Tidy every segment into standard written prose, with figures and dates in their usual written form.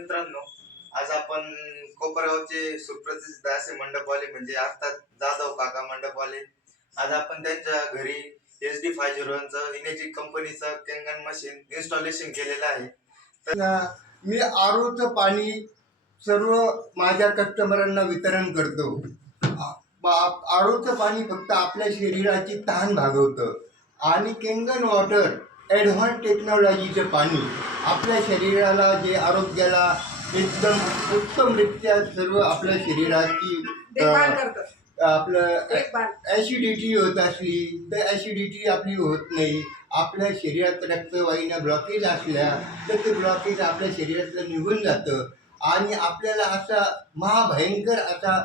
मित्रांनो, आज आपण कोपरगावचे सुप्रसिद्ध असे मंडपवाले म्हणजे अर्थात जाधव काका मंडपवाले, आज आपण त्यांच्या घरी SD 501चं इनेजिक कंपनीचं केंगन मशीन इन्स्टॉलेशन केलेलं आहे. मी आरोचं पाणी सर्व माझ्या कस्टमरांना वितरण करतो. आरोचं पाणी फक्त आपल्या शरीराची तहान भागवतं आणि केंगन वॉटर ॲडव्हान्स टेक्नॉलॉजीचं पाणी आपल्या शरीराला जे आरोग्याला एकदम उत्तमरित्या सर्व आपल्या शरीराची आपलं ॲसिडिटी होत असली तर ॲसिडिटी आपली होत नाही. आपल्या शरीरात रक्तवाहिन्या ब्लॉकेज असल्या तर ते ब्लॉकेज आपल्या शरीरातलं निघून जातं आणि आपल्याला असा महाभयंकर असा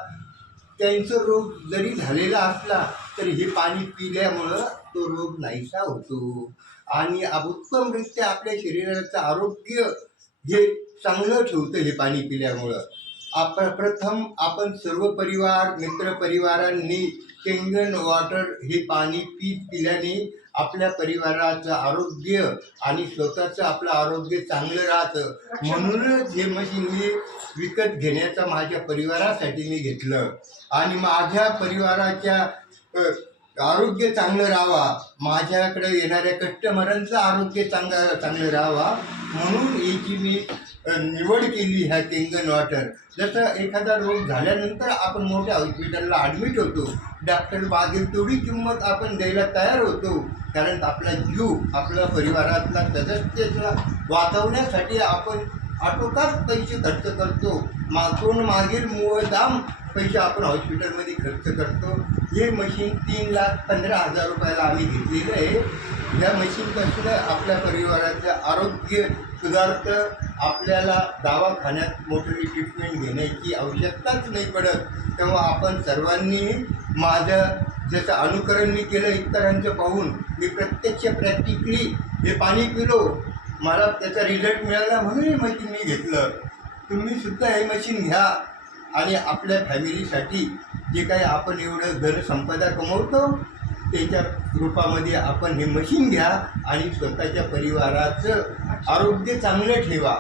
कॅन्सर रोग जरी झालेला असला तरी हे पाणी पिल्यामुळं तो रोग नाहीसा होतो आणि उत्तमरित्या आपल्या शरीराचं आरोग्य हे चांगलं ठेवतं हे पाणी पिल्यामुळं. आपण सर्व परिवार मित्रपरिवारांनी केंगन वॉटर हे पाणी पिल्याने आपल्या परिवाराचं आरोग्य आणि स्वतःचं आपलं आरोग्य चांगलं राहतं. म्हणूनच हे मशीन मी विकत घेण्याचा माझ्या परिवारासाठी मी घेतलं आणि माझ्या परिवाराच्या आरोग्य चांगलं राहावा, माझ्याकडे येणाऱ्या कस्टमरांचं आरोग्य चांगलं राहावा म्हणून याची मी निवड केली ह्या केंगन वॉटर. जसं एखादा रोग झाल्यानंतर आपण मोठ्या हॉस्पिटलला ॲडमिट होतो, डॉक्टर मागेल तेवढी किंमत आपण द्यायला तयार होतो, कारण आपला जीव आपल्या परिवारातला सदस्यला वाचवण्यासाठी आपण आटोकाट पैसे खर्च करतो. कोण मागील मुळदाम पैसे आपण हॉस्पिटलमध्ये खर्च करतो. हे मशीन 3,15,000 रुपयाला आम्ही घेतलेलं आहे. या मशीनपासून आपल्या परिवाराचं आरोग्य सुधारतं. आपल्याला दवाखान्यात मोठी ट्रीटमेंट घेण्याची आवश्यकताच नाही पडत. तेव्हा आपण सर्वांनी माझं जसं अनुकरण मी केलं इतरांचं पाहून मी प्रत्यक्ष प्रॅक्टिकली हे पाणी पिलो, मला त्याचा रिझल्ट मिळाला म्हणून हे मशीन मी घेतलं. तुम्हीसुद्धा हे मशीन घ्या आणि आपल्या फॅमिलीसाठी जे काही आपण एवढं धनसंपदा कमवतो त्याच्या रूपामध्ये आपण हे मशीन घ्या आणि स्वतःच्या परिवाराचं आरोग्य चांगलं ठेवा.